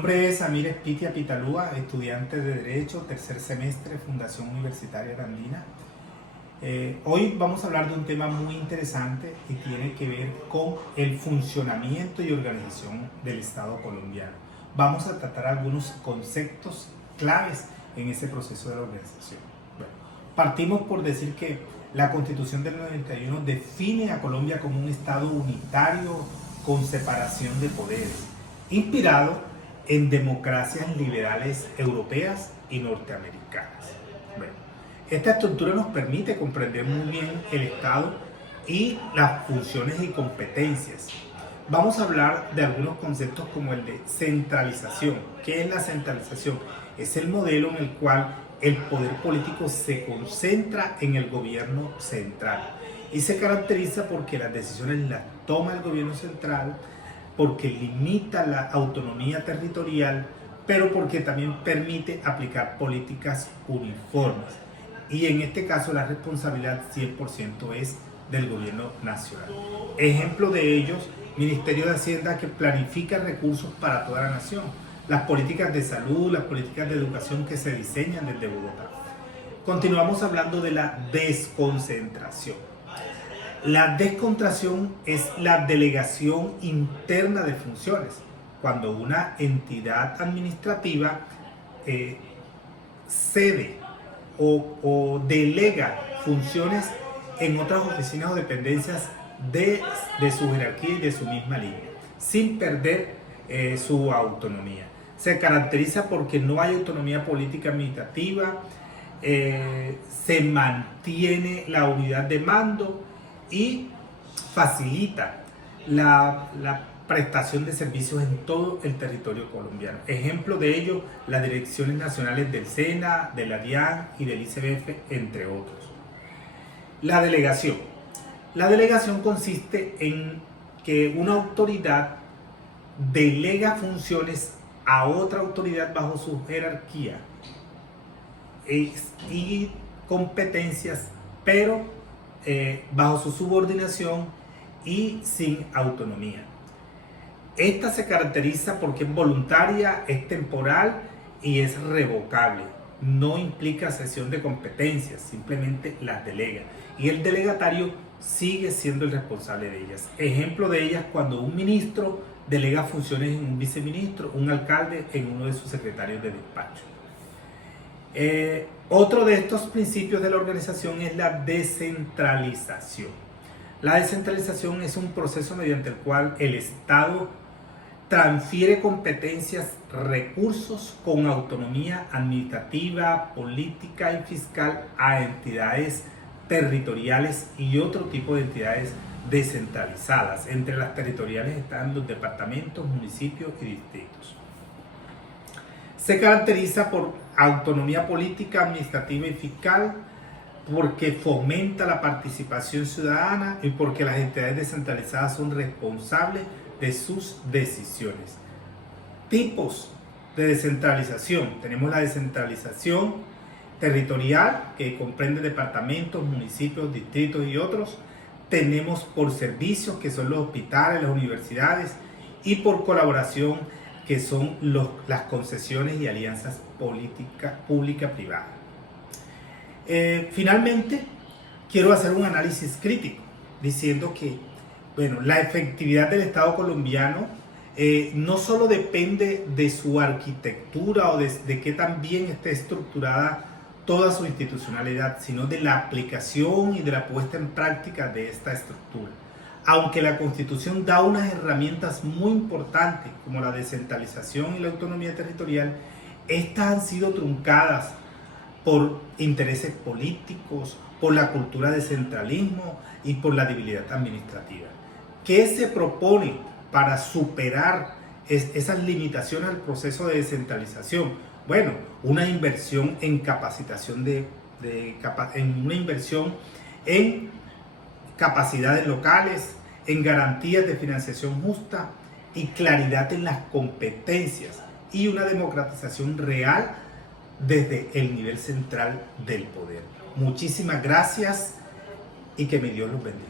Mi nombre es Amir Espitia Pitalúa, estudiante de Derecho, tercer semestre, Fundación Universitaria Andina. Hoy vamos a hablar de un tema muy interesante y tiene que ver con el funcionamiento y organización del Estado colombiano. Vamos a tratar algunos conceptos claves en ese proceso de la organización. Bueno, partimos por decir que la Constitución del 91 define a Colombia como un Estado unitario con separación de poderes, inspirado en democracias liberales europeas y norteamericanas. Bueno, esta estructura nos permite comprender muy bien el Estado y las funciones y competencias. Vamos a hablar de algunos conceptos como el de centralización. ¿Qué es la centralización? Es el modelo en el cual el poder político se concentra en el gobierno central y se caracteriza porque las decisiones las toma el gobierno central, porque limita la autonomía territorial, pero porque también permite aplicar políticas uniformes. Y en este caso la responsabilidad 100% es del gobierno nacional. Ejemplo de ellos, Ministerio de Hacienda, que planifica recursos para toda la nación, las políticas de salud, las políticas de educación que se diseñan desde Bogotá. Continuamos hablando de la desconcentración. La desconcentración es la delegación interna de funciones, cuando una entidad administrativa cede o delega funciones en otras oficinas o dependencias de su jerarquía y de su misma línea, sin perder su autonomía. Se caracteriza porque no hay autonomía política administrativa, se mantiene la unidad de mando y facilita la prestación de servicios en todo el territorio colombiano. Ejemplo de ello, las direcciones nacionales del SENA, de la DIAN y del ICBF, entre otros. La delegación. La delegación consiste en que una autoridad delega funciones a otra autoridad bajo su jerarquía y competencias, pero bajo su subordinación y sin autonomía. Esta se caracteriza porque es voluntaria, es temporal y es revocable. No implica cesión de competencias, simplemente las delega. Y el delegatario sigue siendo el responsable de ellas. Ejemplo de ellas cuando un ministro delega funciones en un viceministro, un alcalde en uno de sus secretarios de despacho. Otro de estos principios de la organización es la descentralización. La descentralización es un proceso mediante el cual el Estado transfiere competencias, recursos con autonomía administrativa, política y fiscal a entidades territoriales y otro tipo de entidades descentralizadas. Entre las territoriales están los departamentos, municipios y distritos. Se caracteriza por autonomía política, administrativa y fiscal, porque fomenta la participación ciudadana y porque las entidades descentralizadas son responsables de sus decisiones. Tipos de descentralización. Tenemos la descentralización territorial, que comprende departamentos, municipios, distritos y otros. Tenemos por servicios, que son los hospitales, las universidades, y por colaboración, que son las concesiones y alianzas pública-privada. Finalmente, quiero hacer un análisis crítico, diciendo que la efectividad del Estado colombiano no solo depende de su arquitectura o de qué tan bien esté estructurada toda su institucionalidad, sino de la aplicación y de la puesta en práctica de esta estructura. Aunque la Constitución da unas herramientas muy importantes como la descentralización y la autonomía territorial, estas han sido truncadas por intereses políticos, por la cultura de centralismo y por la debilidad administrativa. ¿Qué se propone para superar esas limitaciones al proceso de descentralización? Bueno, una inversión en capacitación una inversión en capacidades locales, en garantías de financiación justa y claridad en las competencias y una democratización real desde el nivel central del poder. Muchísimas gracias y que mi Dios los bendiga.